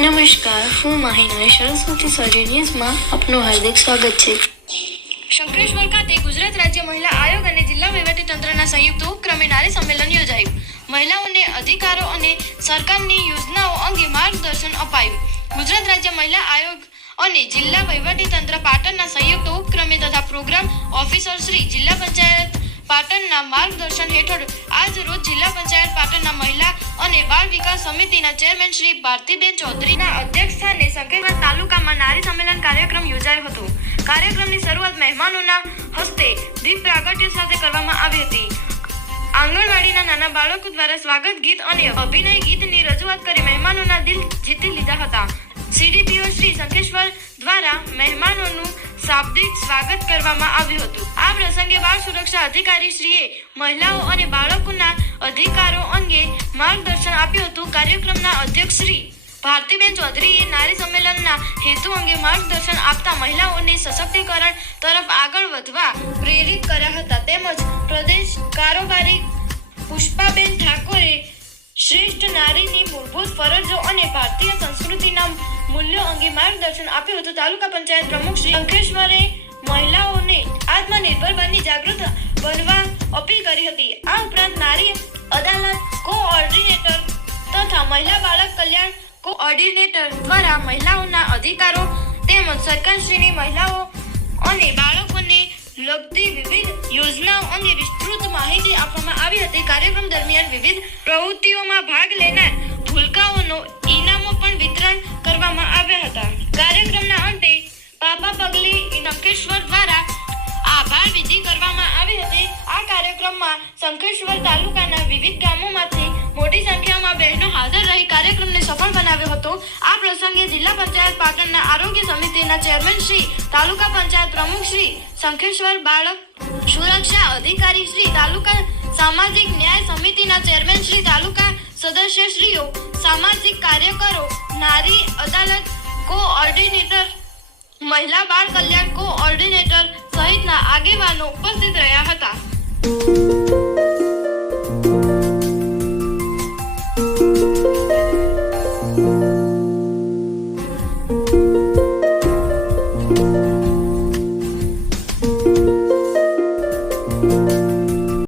નમસ્કાર, હું માહિના સરસ્વતી સર્જરી ન્યૂઝમાં આપનું હાર્દિક સ્વાગત છે. શંકરેશ્વર ખાતે ગુજરાત રાજ્ય મહિલા આયોગ અને જિલ્લા વહીવટીતંત્રના સંયુક્ત ઉપક્રમે નારી સંમેલન યોજાયું. મહિલાઓને અધિકારો અને સરકારની યોજનાઓ અંગે માર્ગદર્શન અપાયું. ગુજરાત રાજ્ય મહિલા આયોગ અને જિલ્લા વહીવટીતંત્ર પાટણના સંયુક્ત ઉપક્રમે તથા પ્રોગ્રામ ઓફિસર શ્રી જિલ્લા પંચાયત પાટણના માર્ગદર્શન હેઠળ આજ રોજ જિલ્લા પંચાયત પાટણના મહિલા અને બાળ વિકાસ સમિતિના ચેરમેન શ્રી ભારતીબેન ચૌધરીના અધ્યક્ષસ્થાને શંકરેશ્વર તાલુકામાં નારી સંમેલન કાર્યક્રમ યોજાયો હતો. કાર્યક્રમની શરૂઆત મહેમાનોના હસ્તે દીપ પ્રાગટ્ય સાથે કરવામાં આવી હતી. આંગણવાડીના નાના બાળકો દ્વારા સ્વાગત ગીત અને અભિનય ગીતની રજૂઆત કરી મહેમાનોના દિલ જીતી લીધા હતા. સીડીપીઓ શ્રી શંકરેશ્વર દ્વારા મહેમાનોનું શાબ્દિક સ્વાગત કરવામાં આવ્યું હતું. આ પ્રસંગે બાળ સુરક્ષા અધિકારી શ્રીએ મહિલાઓ અને બાળકોના અધિકારો અંગે માર્ગદર્શન આપ્યું હતું. કાર્યક્રમના અધ્યક્ષ શ્રી ભારતીબેન ચૌધરીએ નારી સંમેલનના હેતુ અંગે માર્ગદર્શન આપતા મહિલાઓને સશક્તિકરણ તરફ આગળ વધવા પ્રેરિત કર્યા હતા. તેમજ પ્રદેશ કારોબારી પુષ્પાબેન ઠાકોરે શ્રેષ્ઠ નારીની મૂળભૂત ફરજો અને ભારતીય સંસ્કૃતિના મૂલ્યો અંગે માર્ગદર્શન આપ્યું હતું. તાલુકા પંચાયત પ્રમુખ શ્રી શંકરેશ્વરે મહિલાઓને આત્મનિર્ભર બની જાગૃત બનવા અપીલ કરી હતી. આ ઉપરાંત નારી અદાલત કોઓર્ડિનેટર તથા મહિલા બાળક કલ્યાણ કોઓર્ડિનેટર દ્વારા મહિલાઓના અધિકારો તેમજ સરકારશ્રીની મહિલાઓ અને બાળકોને લગતી વિવિધ યોજનાઓ અંગે વિસ્તૃત માહિતી આપવામાં આવી હતી. કાર્યક્રમ દરમિયાન વિવિધ પ્રવૃત્તિઓમાં ભાગ લેનાર ભૂલકાઓનો ઇનામો પણ વિતરણ કરવામાં આવ્યા હતા. કાર્યક્રમના અંતે પાપા પગલી શંકરેશ્વર દ્વારા આભાર વિધિ કરવામાં આવી હતી. આ કાર્યક્રમમાં શંકરેશ્વર તાલુકાના વિવિધ ગામોમાંથી મોટી સંખ્યામાં બહેનો હાજર રહી કાર્યક્રમને સફળ બનાવ્યો હતો. આ પ્રસંગે જિલ્લા પંચાયત પાટણના આરોગ્ય સમિતિના ચેરમેન શ્રી, તાલુકા પંચાયત પ્રમુખ શ્રી, શંકરેશ્વર બાળક સુરક્ષા અધિકારી શ્રી, તાલુકા સામાજિક ન્યાય સમિતિના ચેરમેન શ્રી, તાલુકા સદસ્યશ્રીઓ, સામાજિક કાર્યકરો, નારી અદાલત કોઓર્ડિનેટર, મહિલા બાળ કલ્યાણ કોઓર્ડિનેટર સહિતના આગેવાનો ઉપસ્થિત રહ્યા હતા.